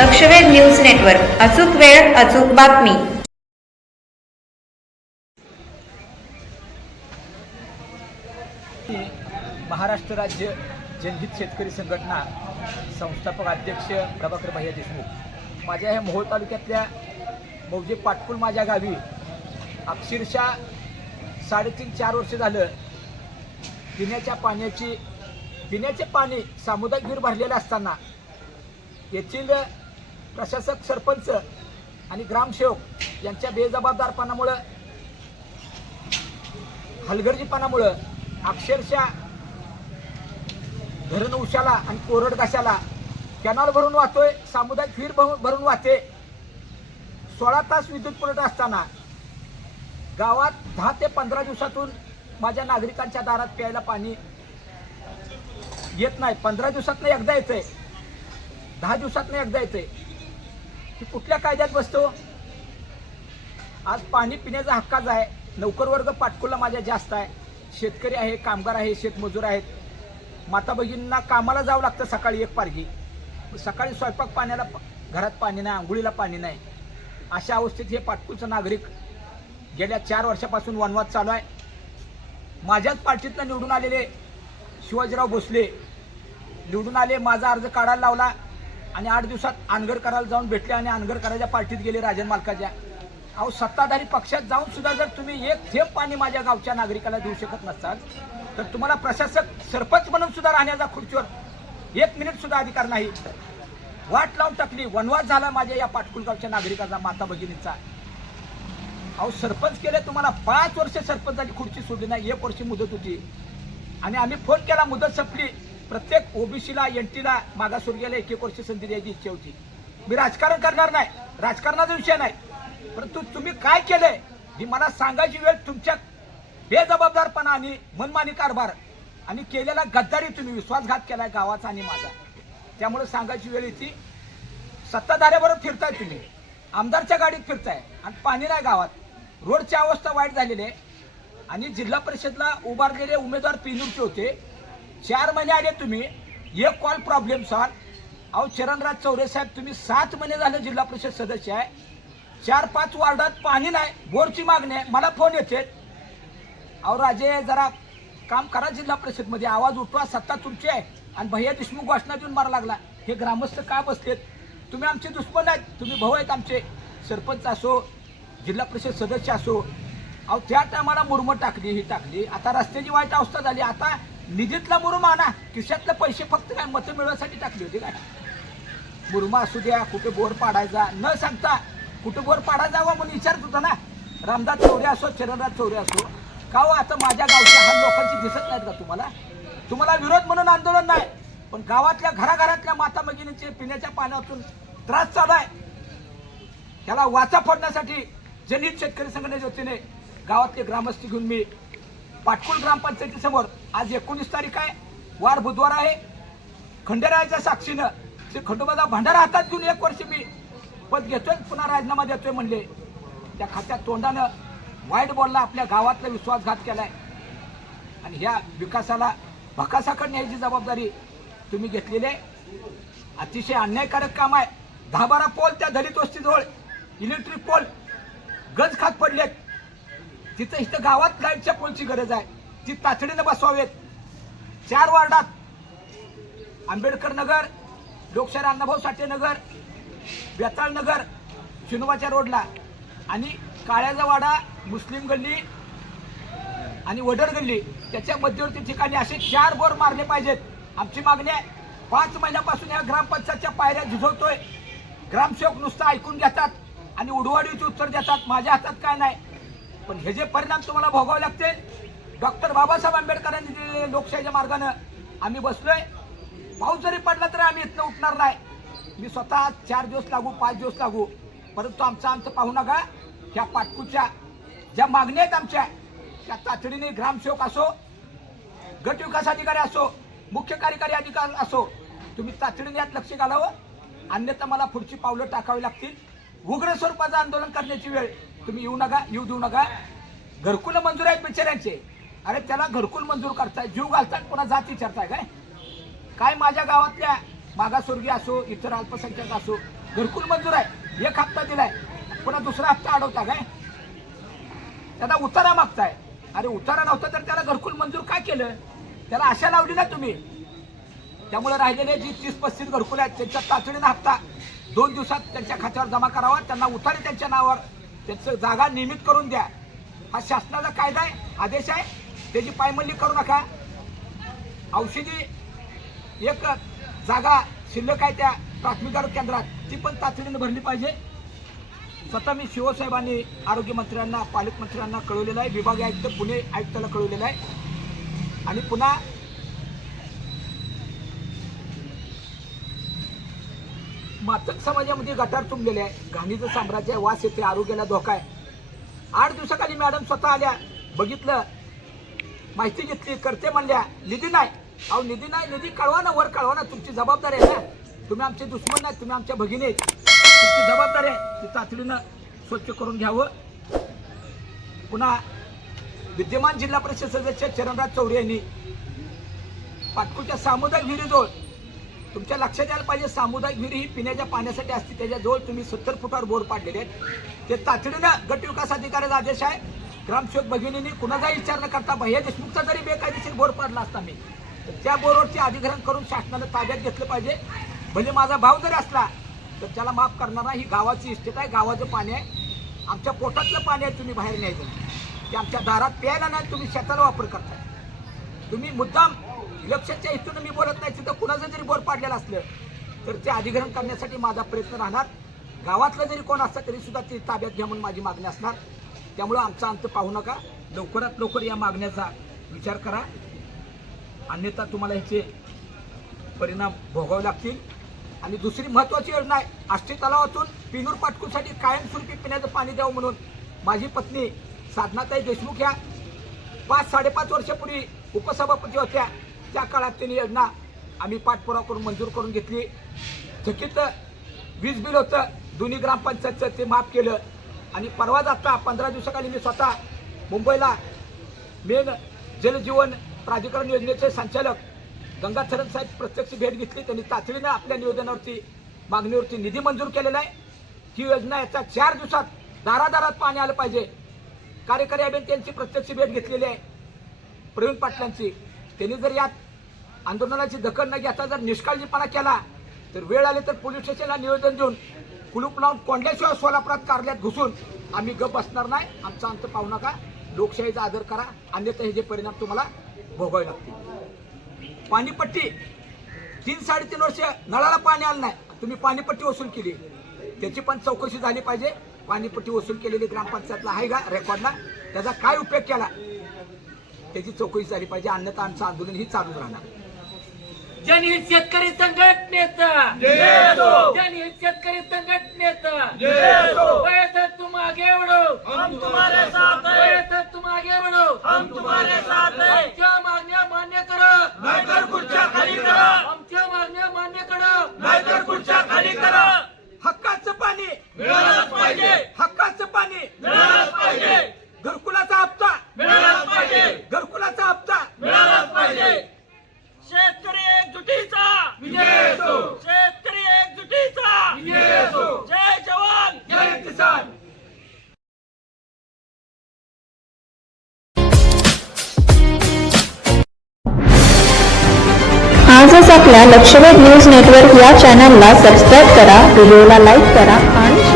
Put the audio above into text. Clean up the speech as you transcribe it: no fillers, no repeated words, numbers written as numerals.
लक्षवेध news network. अचूक वेळ अचूक बातमी. महाराष्ट्र राज्य जनहित शेतकरी संघटना संस्थापक अध्यक्ष प्रभाकर भैया देशमुख. माझ्या ह्या मोहोळ तालुक्यातल्या मौजे पाटकुल माझ्या गावी अक्षरशः 3.5-4 वर्ष झालं पिण्याचे पाणी सामुदायिक विहीर भरलेले असताना येथील प्रशासक, सरपंच आणि ग्रामसेवक यांच्या बेजबाबदारपणामुळं, हलगर्जीपणामुळं अक्षरशः धरण उशाला आणि कोरड घाशाला कॅनॉल भरून वाहतोय, सामुदायिक विहीर भरून वाहते. 16 तास विद्युत पुरवठा असताना गावात 10 ते 15 दिवसातून माझ्या नागरिकांच्या दारात प्यायला पाणी येत नाही. 15 दिवसातनं एकदा येतंय, 10 दिवसातनं एकदा येतंय. ही कुठल्या कायद्यात बसतो? आज पाणी पिण्याचा हक्काच आहे. नोकर वर्ग पाटकुला माझ्या जास्त आहे. शेतकरी आहे, कामगार आहे, शेतमजूर आहेत. माता भगिनींना कामाला जावं लागतं सकाळी एक पारगी. सकाळी स्वयंपाक पाण्याला घरात पाणी नाही, आंघोळीला पाणी नाही. अशा अवस्थेत हे पाटकुलचं नागरिक गेल्या 4 वर्षापासून वनवाद चालू आहे. माझ्याच पार्टीतनं निवडून आलेले शिवाजीराव भोसले निवडून आले, माझा अर्ज काढायला लावला आणि 8 दिवसात अनगड करायला जाऊन भेटले आणि अनगड करायच्या पार्टीत गेले राजन मालकाच्या. अहो, सत्ताधारी पक्षात जाऊन सुद्धा जर तुम्ही एक थेंब पाणी माझ्या गावच्या नागरिकाला देऊ शकत नसाल तर तुम्हाला प्रशासक, सरपंच म्हणून सुद्धा राहण्याचा खुर्चीवर 1 मिनिट सुद्धा अधिकार नाही. वाट लावून टाकली. वनवाद झाला माझ्या या पाटकुल गावच्या नागरिकाचा, माता भगिनींचा. अहो, सरपंच केले तुम्हाला 5 वर्ष सरपंचाची खुर्ची सोडली नाही. 1 वर्ष मुदत होती आणि आम्ही फोन केला, मुदत संपली. प्रत्येक ओबीसीला, एनटीला, मागासवर्गीयाला 1-1 वर्ष संधी द्यायची इच्छा होती. मी राजकारण करणार नाही, राजकारणाचा विषय नाही, परंतु तुम्ही काय केलंय ही मला सांगायची वेळ. तुमच्या बेजबाबदारपणा आणि मनमानी कारभार आणि केलेला गद्दारी, तुम्ही विश्वासघात केलाय गावाचा आणि माझा. त्यामुळे सांगायची वेळ येते. सत्ताधाऱ्याबरोबर फिरताय तुम्ही, आमदारच्या गाडीत फिरताय आणि पाणी नाही गावात. रोडची अवस्था वाईट झालेली आहे आणि जिल्हा परिषदला उभारलेले उमेदवार पिनूरचे होते. 4 महिने आले तुम्ही, 1 कॉल प्रॉब्लेम सॉल्व. अहो, चरणराज चौरे साहेब, तुम्ही 7 महिने झाले जिल्हा परिषद सदस्य आहे. 4-5 वार्डात पाणी नाही, बोरची मागणी आहे. मला फोन येते, अहो राजे जरा काम करा जिल्हा परिषदमध्ये, आवाज उठवा, सत्ता तुमची आहे. आणि भैया देशमुख घोषणा देऊन मारा लागला. हे ग्रामस्थ का बसलेत? तुम्ही आमचे दुश्मन आहेत, तुम्ही भाऊ आहेत आमचे. सरपंच असो, जिल्हा परिषद सदस्य असो. अहो, त्या टायमाला मुरुम टाकली. आता रस्त्याची वाईट अवस्था झाली. आता निधीतला मुरुम आणा, खिशातले पैसे फक्त काय मतं मिळवण्यासाठी टाकली होती काय? मुरुम असू द्या, कुठे बोर पाडायचा न सांगता कुठे बोर पाडायचा जावा म्हणून विचारत होता ना. रामदास चौरे असो, चरणराज चौरे असो. का हो, आता माझ्या गावच्या हाल लोकांची दिसत नाहीत का तुम्हाला? तुम्हाला विरोध म्हणून आंदोलन नाही, पण गावातल्या घराघरातल्या माता भगिनींचे पिण्याच्या पाण्यातून त्रास चालू आहे. त्याला वाचा फोडण्यासाठी जनहित शेतकरी संघटनेच्या वतीने गावातले ग्रामस्थ घेऊन मी पाटकुल ग्रामपंचायतीसमोर, आज 19 तारीख आहे, वार बुधवार आहे, खंडेरायाच्या साक्षीनं ते खंडोबाचा भंडारा हातात घेऊन 1 वर्ष मी पद घेतोय, पुन्हा राजीनामा देतोय म्हणले. त्या खात्यात तोंडानं वाईट बोलला, आपल्या गावातला विश्वासघात केलाय आणि ह्या विकासाला भकासाकड न्यायची जबाबदारी तुम्ही घेतलेली आहे. अतिशय अन्यायकारक काम आहे. 10-12 पोल त्या दलित वस्तीजवळ, इलेक्ट्रिक पोल गंज खात पडलेत. तिथं इथं गावात लाईटच्या पोलची गरज आहे, ती तातडीनं बसवावेत. 4 वार्डात आंबेडकर नगर, लोकशाहीर अण्णाभाऊ साठे नगर, बेताळ नगर, शिनोबाच्या रोडला आणि काळ्याचा वाडा, मुस्लिम गल्ली आणि वडर गल्ली, त्याच्या मध्यवर्ती ठिकाणी असे 4 बोर मारले पाहिजेत. आमची मागणी आहे. 5 महिन्यापासून या ग्रामपंचायतच्या पायऱ्या झिजवतोय. ग्रामसेवक नुसतं ऐकून घेतात आणि उडवाडीचे उत्तर देतात. माझ्या हातात काय नाही, पण हे जे परिणाम तुम्हाला भोगावे लागतील. डॉक्टर बाबासाहेब आंबेडकरांनी दिलेले लोकशाहीच्या मार्गानं आम्ही बसलोय. पाऊस जरी पडला तरी आम्ही इथनं उठणार नाही. मी स्वतः 4 दिवस लागू, 5 दिवस लागू, परंतु आमचा अंत पाहू नका. ह्या पाटकुच्या ज्या मागण्या आहेत आमच्या, त्या तातडीने ग्रामसेवक असो, गट विकास अधिकारी असो, मुख्य कार्यकारी अधिकारी असो, तुम्ही तातडीने यात लक्ष घालावं. अन्यथा मला पुढची पावलं टाकावी लागतील. उग्र स्वरूपाचं आंदोलन करण्याची वेळ तुम्ही येऊ देऊ नका. घरकुल मंजूर आहेत बिचाऱ्यांचे. अरे त्याला घरकुल मंजूर करताय, जीव घालताय, पुन्हा जात विचारताय काय? माझ्या गावातल्या मागासवर्गीय असो इतर अल्पसंख्याक असो घरकुल मंजूर आहे, एक हप्ता दिलाय, पुन्हा दुसरा हप्ता अडवता काय? त्याला उतारा मागताय. अरे उतारा नव्हता तर त्याला घरकुल मंजूर काय केलं? त्याला आशा लावली ना तुम्ही. त्यामुळे राहिलेले जी 30-35 घरकुल आहेत त्यांच्या तातडीनं हप्ता 2 दिवसात त्यांच्या खात्यावर जमा करावा, त्यांना उतारे त्यांच्या नावावर त्यांचं जागा नियमित करून द्या. हा शासनाचा कायदा आहे, आदेश आहे, त्याची पायमल्ली करू नका. औषधी एक जागा शिल्लक आहे त्या प्राथमिक आरोग्य केंद्रात, ती पण तातडीनं भरली पाहिजे. स्वतः मी शिवसाहेबांनी आरोग्यमंत्र्यांना पालकमंत्र्यांना कळवलेलं आहे, विभागीय आयुक्त पुणे आयुक्ताला कळवलेलं आहे. आणि पुन्हा मातक समाजामध्ये गटार तुंबलेले आहे, घाणीचं साम्राज्य आहे, वास येते, आरोग्याला धोका आहे. 8 दिवसाखाली मॅडम स्वतः आल्या, बघितलं, माहिती घेतली, करते म्हणल्या, निधी नाही. अहो निधी नाही, निधी कळवा ना, वर कळवा ना, तुमची जबाबदारी आहे ना. तुम्ही आमचे दुश्मन नाही, तुम्ही आमच्या भगिनी आहेत, तुमची जबाबदारी आहे ती तातडीनं स्वच्छ करून घ्यावं. पुन्हा विद्यमान जिल्हा परिषद सदस्य चरणराज चौरे यांनी पाटकुच्या सामुदायिक विहिरीजवळ, तुमच्या लक्षात यायला पाहिजे, सामुदायिक विहिरी ही पिण्याच्या पाण्यासाठी असते, त्याच्याजवळ तुम्ही 70 फुटावर बोर पाडलेले आहेत. ते तातडीनं गट विकास अधिकाऱ्याचा आदेश आहे. ग्रामसेवक भगिनींनी कुणाचाही विचार न करता भैया देशमुखचा जरी बेकायदेशीर बोर पाडला असता मी, तर त्या बोरवरचे अधिग्रहण करून शासनानं ताब्यात घेतलं पाहिजे. भले माझा भाव जरी असला तर त्याला माफ करणार नाही. ही गावाची इस्टेट आहे, गावाचं पाणी आहे, आमच्या पोटातलं पाणी आहे, तुम्ही बाहेर न्यायचं नाही. ते आमच्या दारात प्यायला नाही, तुम्ही शेताला वापर करताय. तुम्ही मुद्दाम इलेक्शनच्या हेतून मी बोलत नाही, तिथं कुणाचं जरी बोर पाडलेलं असलं तर ते अधिग्रहण करण्यासाठी माझा प्रयत्न राहणार. गावातलं जरी कोण असतं तरी सुद्धा ते ताब्यात घ्या म्हणून माझी मागणी असणार. त्यामुळं आमचा अंत पाहू नका, लवकरात लवकर या मागण्याचा विचार करा, अन्यथा तुम्हाला ह्याचे परिणाम भोगावे लागतील. आणि दुसरी महत्त्वाची योजना आहे, आष्टी तलावातून पिनूर पाटकुसाठी कायमस्वरूपी पिण्याचं पाणी द्यावं म्हणून माझी पत्नी साधनाताई देशमुख या 5-5.5 वर्षापूर्वी उपसभापती होत्या. त्या काळात त्यांनी योजना आम्ही पाठपुरावा करून मंजूर करून घेतली. थकीत वीज बिल होतं दोन्ही ग्रामपंचायतचं, ते माफ केलं. आणि परवा जाता 15 दिवसाखाली मी स्वतः मुंबईला मेन जलजीवन प्राधिकरण योजनेचे संचालक गंगाथरन साहेब प्रत्यक्ष भेट घेतली. त्यांनी तातडीनं आपल्या निवेदनावरती मागणीवरती निधी मंजूर केलेला आहे. ही योजना याचा 4 दिवसात दारादारात पाणी आलं पाहिजे. कार्यकारी अभियंत्यांची प्रत्यक्ष भेट घेतलेली आहे प्रवीण पाटलांची. त्यांनी जर यात आंदोलनाची दखल न घेता जर निष्काळजीपणा केला तर वेळ आली तर पोलीस स्टेशनला निवेदन देऊन कुलूप लावून कोंडल्याशिवाय सोलापुरात कारल्यात घुसून आम्ही गप बसणार नाही. आमचा अंत पाहू नका, लोकशाहीचा आदर करा, अन्यथा हे जे परिणाम तुम्हाला भोगावे लागतील. पाणीपट्टी 3-3.5 वर्ष नळाला पाणी आलं नाही, तुम्ही पाणीपट्टी वसूल केली, त्याची पण चौकशी झाली पाहिजे. पाणीपट्टी वसूल केलेली ग्रामपंचायतला आहे का रेकॉर्डला, त्याचा काय उपयोग केला त्याची चौकशी झाली पाहिजे, अन्यथा आमचं आंदोलन ही चालूच राहणार. जनहित शेतकरी संघटनेचा जनहित शेतकरी संघटनेचा वैसे तुम आगे बढ़ो, हम तुम्हारे साथ हैं, वैसे तुम आगे बढ़ो, हम तुम्हारे साथ हैं. आमच्या मागण्या मान्य करा, नाहीतर खुर्च्या खाली करा. आमच्या मागण्या मान्य करा, नाहीतर खुर्च्या खाली करा. हक्काचं पाणी मिळालंच पाहिजे, हक्काचं पाणी मिळालंच पाहिजे, घरकुलाचा हप्ता मिळालंच पाहिजे, घरकुलाचा हप्ता मिळालंच पाहिजे. शेतकरी एकजुटीचा विजय असो, शेतकरी एकजुटीचा विजय असो. जय जवान जय किसान. आजच आपल्या लक्षवेध न्यूज नेटवर्क या चॅनलला सबस्क्राईब करा, व्हिडिओला लाईक करा आणि